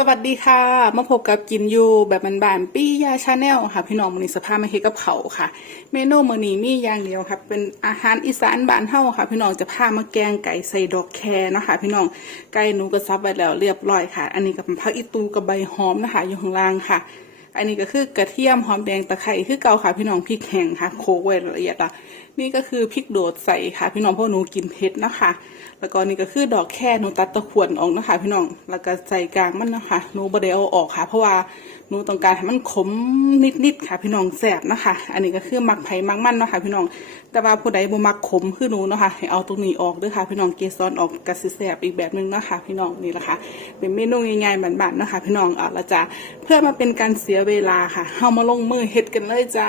สวัสดีค่ะ มาพบกับกินยูแบบบานๆปี้ยาชาแนลค่ะ พี่น้องมือนี้สภาพมาเฮกับเขาค่ะ เมนูมือนี้มีอย่างเดียวค่ะ เป็นอาหารอีสานบ้านเฮาค่ะ พี่น้องจะพามาแกงไก่ใส่ดอกแครนะค่ะพี่น้องไก่หนูก็ซับไปแล้วเรียบร้อยค่ะ อันนี้กับผักอีตูกับใบหอมนะคะอยู่ข้างล่างค่ะ อันนี้ก็คือกระเทียมหอมแดงตะไคร้คือเก่าค่ะ พี่น้องพริกแห้งค่ะ โคกไว้ละเอียดอะนี่ก็คือพริกโดดใส่ค่ะ พี่น้องเพราะหนูกินเผ็ดนะคะ แล้วก็นี่ก็คือดอกแค่หนูตัดตะขวนออกนะคะ พี่น้องแล้วก็ใส่กลางมันนะคะหนูบดเอาออกค่ะ เพราะว่า หนูต้องการให้มันขมนิดๆค่ะ พี่น้องแสบนะคะ อันนี้ก็คือมักไผ่มักมันเนาะค่ะ พี่น้อง แต่ว่าผู้ใดบ่มักขมคือหนูเนาะค่ะ ให้เอาตรงนี้ออกด้วยค่ะ พี่น้องเกสรออกกระสิแสบอีกแบบหนึงเนาะค่ะ พี่น้องนี่แหละค่ะ เป็นเมนูง่ายๆบานๆเนาะค่ะ พี่น้องเอาละจ้ะเพื่อมาเป็นการเสียเวลาค่ะเฮามาลงมือเฮ็ดกันเลยจ้า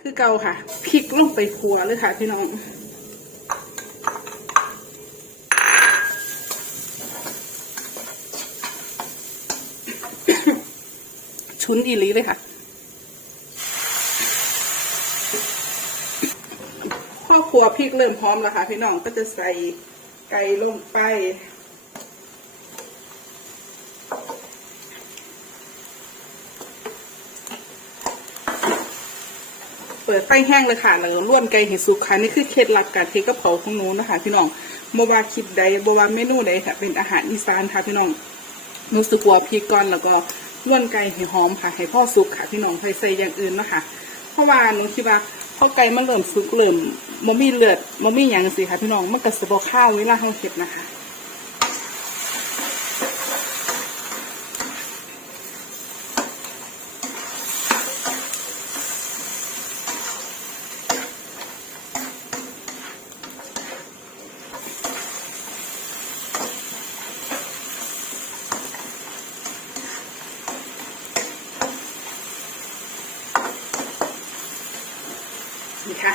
คือเก่าค่ะพริกลงไปขัวเลยค่ะ พี่น้อง ชุนอีหลีเลยค่ะพอครัวพริกเริ่มพร้อมแล้วค่ะพี่น้องก็จะใส่ไก่ลงไปเปิดไฟแห้งเลยค่ะแล้วร่วนไก่เห็ดสุกค่ะนี่คือเคล็ดลับการเทกระเพราของหนูนะคะ พี่น้องโมวาคลิปใดโมวาเมนูใดค่ะ เป็นอาหารอีสานค่ะพี่น้องหนูสึกว่าพริกก่อนแล้วก็ ม้วนไก่ให้หอมค่ะให้พ่อสุกค่ะพี่น้องใส่ใส่อย่างอื่นเนาะคะเพราะว่าหนูคิดว่าพอไก่มันเริ่มสุกเริ่มมมีเลือดมมีอย่างสิค่ะพี่น้องมันก็สบข้าวเวลาเขาเห็ดนะคะ นี่ค่ะ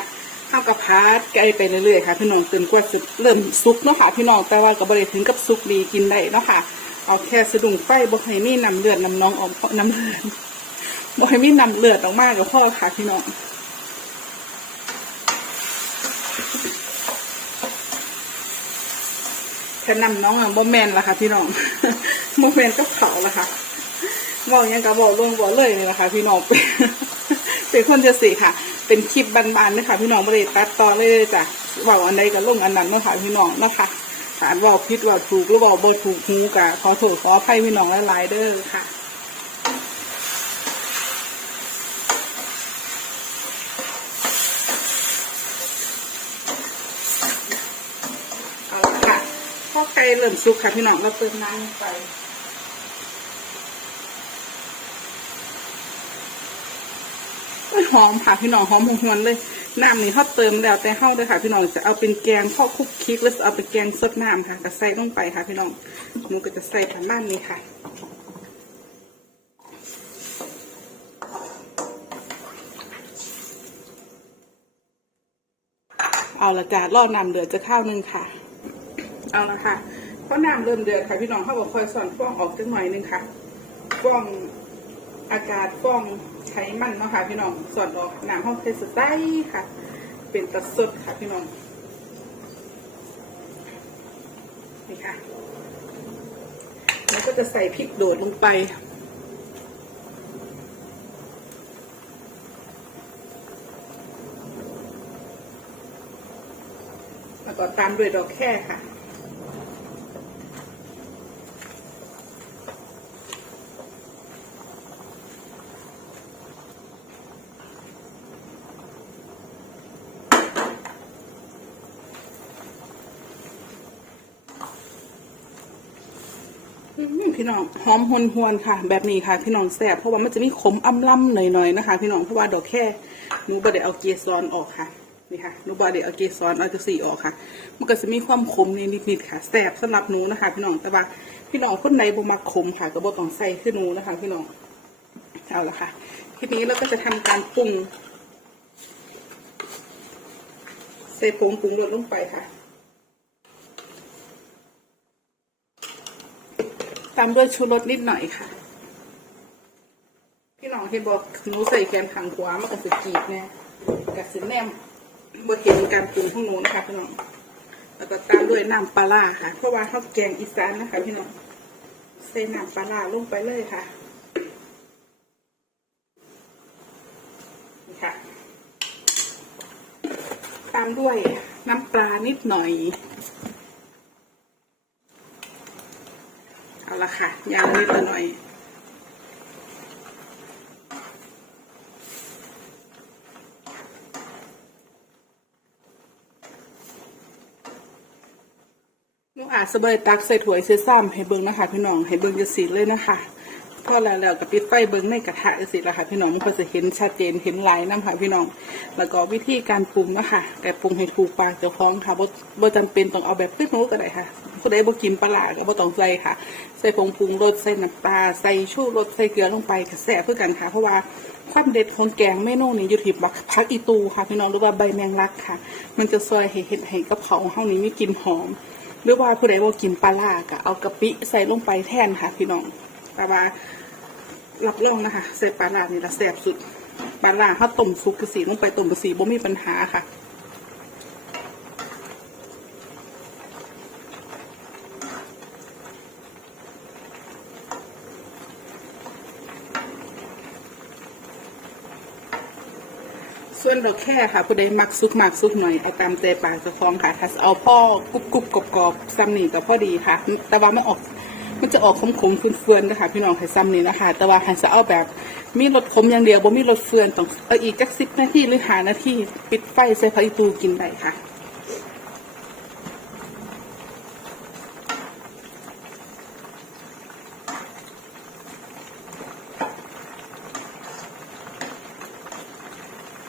ข้าวกับพาดไก่ไปเรื่อยๆค่ะ พี่น้องจนกว่าจะเริ่มสุกเนาะค่ะ พี่น้องแต่ว่าก็บริถึงกับสุกดีกินได้เนาะค่ะ เอาแค่สะดุ้งไฟบ่ให้มีน้ำเลือดน้ำน้องออกน้ำเลือดบ่ให้มีน้ำเลือดออกมากกับพ่อค่ะพี่น้องแค่น้ำน้องอะบ่แมนละค่ะ พี่น้องบ่แมนก็เผาละค่ะบอกยังกับบอกลงบอกเลยนี่แหละค่ะ พี่น้องเป็นเป็นคนจะสิค่ะ เป็นคลิปบานๆนะคะพี่น้องไม่ได้ตัดต่อเลยจ้ะบอกอันใดก็ลงอันนั้นนะคะพี่น้องนะคะถานบอกผิดว่าถูกหรือบอกบ่ถูกหูกะขอโทษขออภัยพี่น้องหลายๆเด้อค่ะเอาละค่ะพอไก่เริ่มสุกค่ะพี่น้องเราเติมน้ำลงไป หอมค่ะพี่น้องหอมหวนเลยน้ำนี่เขาเติมแล้วแต่เข้าเลยค่ะพี่น้องจะเอาเป็นแกงข้าวคลุกคลิกหรือเอาเป็นแกงสดน้ำค่ะก็ใส่ลงไปค่ะ พี่น้องหนูก็จะใส่ประมาณนี้ค่ะเอาละจ้ารอน้ำเดือดจะข้าวหนึงค่ะ เอาละค่ะเพราะน้ำเริ่มเดือดค่ะพี่น้องเขาบอกคอยสอนฟองออกจังหน่อยนึงค่ะฟองอากาศฟอง ขมันเนาะค่ะ พี่น้องส่วนออกน้ำห้องเทสใสค่ะ เป็นตะสดค่ะพี่น้องนี่ค่ะแล้วก็จะใส่พริกโดดลงไปแล้วก็ตามด้วยดอกแค่ค่ะ พี่น้องหอมหวนหวนค่ะ แบบนี้ค่ะ พี่น้องแซ่บเพราะว่ามันจะมีขมอำล่ำหน่อยๆนะคะ พี่น้องเพราะว่าดอกแค่หนูบไดเอาเกสรออกค่ะนี่ค่ะหนูบไดเอาเกสรเอาจุสีออกค่ะ มันก็จะมีความขมนิดๆค่ะแซ่บสำหรับหนูนะคะ พี่น้องแต่ว่าพี่น้องคนไหนบ่มักขมค่ะ ก็บ่ต้องใส่ขึ้นหนูนะคะ พี่น้องเอาละค่ะ ทีนี้เราก็จะทำการปรุงใส่ผงปรุงรสลงไปค่ะ ตามด้วยชูรสนิดหน่อยค่ะ พี่น้องที่บอกหนูใส่แกนขังขวามันกับสกีบเนี่ยกับสินแนมบ่เห็นการปรุงของหนูนะคะพี่น้องแล้วก็ตามด้วยน้ำปลาร้าค่ะ เพราะว่าข้าวแกงอีสานนะคะพี่น้องใส่น้ำปลาร้าลงไปเลยค่ะนี่ค่ะ ตามด้วยน้ำปลานิดหน่อย เอาละค่ะ ยางนิดหน่อยลูกอาจสเบยตักใส่ถ้วยใส่ซ้ำให้เบิ่งนะคะพี่น้องให้เบิ่งจะสีเลยนะคะพอแล้วแล้วก็ปิดไฟเบิ่งในกระทะจะสิละค่ะพี่น้องมันก็จะเห็นชัดเจนเห็นลายน้ำค่ะพี่น้อง แล้วก็วิธีการปรุงนะคะแต่ปรุงให้ถูกปากเจ้าของค่ะบ่บ่จำเป็นต้องเอาแบบขึ้นหนูก็ได้ค่ะ ผู้ใดบ่กินปลาร้าก็บ่ต้องใส่ค่ะ ใส่ผงปรุงรสใส่น้ำปลาใส่ชูรสใส่เกลือลงไปก็แซ่บเพื่อกันค่ะ เพราะว่าความเด็ดของแกงเมนูนี้อยู่ที่บักพักอีตูค่ะพี่น้องหรือว่าใบแมงลักค่ะ มันจะซอยให้เห็ดให้กระเพราเฮานี้มีกลิ่นหอม หรือว่าผู้ใดบ่กินปลาร้าก็เอากะปิใส่ลงไปแทนค่ะพี่น้องแต่ว่ารับรองนะคะใส่ปลาร้านี่ละแซ่บสุดปลาร้าถ้าต้มซุปกระสีลงไปต้มกระสีบ่มีปัญหาค่ะ ส่วนเราแค่ค่ะผู้ใดมักซุกมักซุกหน่อยเอาตามใจปากเจ้าของค่ะถ้าเอาพ่อกรุบกรุบกรอบกรอบซ้ำนี่ก็พอดีค่ะ แต่ว่ามันออกมันจะออกขมขมเฟื่อนๆนะคะพี่น้องให้ซ้ำนี่นะคะ แต่ว่าหันจะเอาแบบมีรสขมอย่างเดียวบ่มีรสเฟื่อนต้องเอาอีกจักสิบนาทีหรือหานาทีปิดไฟใส่ผักอีตูกินได้ค่ะ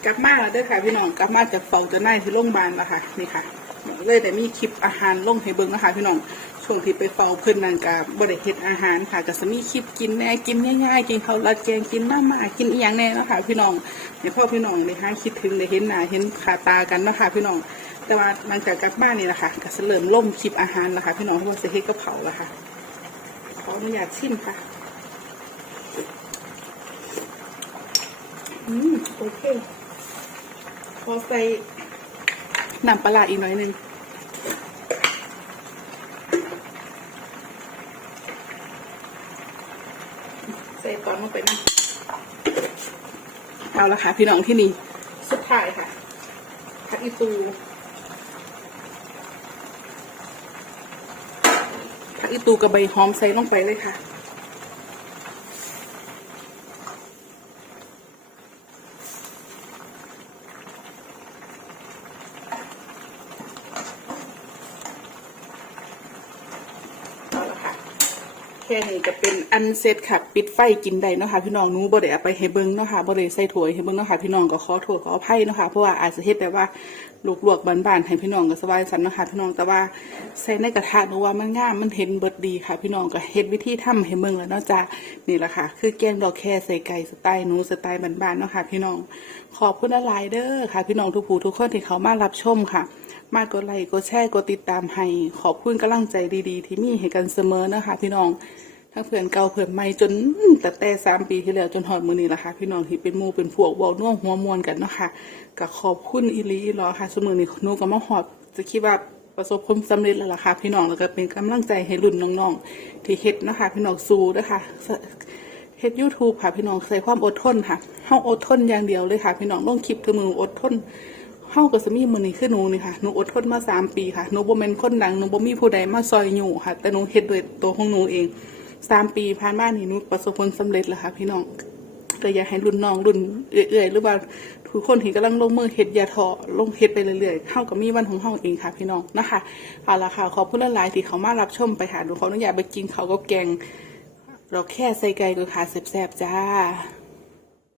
ลับมาแล้วด้วยค่ะ พี่น้องกลับมาจากเฝ้าจะไนที่โรงพยาบาลแล้วค่ะนี่ค่ะเลยแต่มีคลิปอาหารลงให้เบิ่งนะคะพี่น้องช่วงที่ไปเฝ้าเพิ่นนั่นกับบริเฮ็ดอาหารค่ะก็จะมีคลิปกินแน่กินง่ายๆกินข้าวราดแกงกินมาม่ากินอีหยังแน่เนะค่ะพี่น้องเดี๋ยวพ่อพี่น้องได้หาคิดถึงได้เห็นหน้าเห็นขาตากันนะคะพี่น้องแต่ว่าหลังจากกลับบ้านนี่แหละค่ะก็จะเริ่มล่มคลิปอาหารแล้วค่ะพี่น้องเพราะว่าจะเฮ็ดกับเขาแล้วค่ะขออนุญาตชิมค่ะอืมโอเค อใส่น้ำปลาอีกหน่อยหนึงใส่ตอนลงไปนะเอาละค่ะ พี่น้องที่นี่สุดท้ายค่ะผักอีตูผักอีตูกับใบหอมใส่ลงไปเลยค่ะ เอาละค่ะ แค่นี้ก็เป็นอันเสร็จค่ะ ปิดไฟกินได้เนาะค่ะพี่น้องนู้บ่ได้เอาไปให้เบิ้งเนาะค่ะบ่ได้ใส่ถั่วให้เบิ้งเนาะค่ะพี่น้องก็ขอถั่วขอไผ่เนาะค่ะเพราะว่าอาจจะเฮ็ดแบบว่าลวกๆบานๆให้พี่น้องก็สบายสันนะคะพี่น้องแต่ว่าใส่ในกระทะหนูว่ามันงามมันเห็นเบิดดีค่ะ พี่น้องก็เฮ็ดวิธีทำให้เบิ่งแล้วเนาะจ้ะนี่แหละค่ะ คือแกงดอกแค่ใส่ไก่สไตล์หนูสไตล์บานๆเนาะค่ะ พี่น้องขอบคุณหลายเด้อค่ะ พี่น้องทุกผู้ทุกคนที่เขามารับชมค่ะ มากดไลค์กดแชร์กดติดตามให้ ขอบคุณกำลังใจดี ๆ ที่มีให้กันเสมอนะคะพี่น้อง ทั้งเพื่อนเก่าเพื่อนใหม่จนแต่แต่สามปีที่แล้วจนหอดมือนี้ละค่ะ พี่น้องที่เป็นมูเป็นพวกเวอลน่วงหัวมวนกันเนาะค่ะก็ขอบคุณอีลีอีลอค่ะสมือนี้หนูก็มาหอดจะคิดว่าประสบความสำเร็จแล้วล่ะค่ะ พี่น้องแล้วก็เป็นกำลังใจให้รุ่นน้องๆที่เฮ็ดเนาะคะพี่น้องสู้นะคะเฮ็ด YouTube ค่ะพี่น้องใส่ความอดทนค่ะเฮาอดทนอย่างเดียวเลยค่ะ พี่น้องลงคลิปคือมืออดทนเฮาก็จะมีมือนี้คือหนูนี่ค่ะหนูอดทนมาสามปีค่ะหนูบ่แม่นคนดังหนูบ่มีผู้ใดมาซอยอยู่ค่ะ แต่หนูเฮ็ดด้วยตัวของหนูเอง สามปีผ่านมานี่หนูประสบผลสำเร็จแล้วค่ะพี่น้องก็อยากให้รุ่นน้องรุ่นเอื่อยๆหรือว่าทุกคนที่กำลังลงมือเห็ดยาทอลงเห็ดไปเรื่อยๆเข้ากับมีวันของเฮาเองค่ะพี่น้องนะคะเอาละค่ะขอบคุณหลายที่เขามารับชมไปค่ะหนูขออนุญาตไปกินเขากับแกงเราแค่ใส่ไก่กับขาแซ่บๆจ้า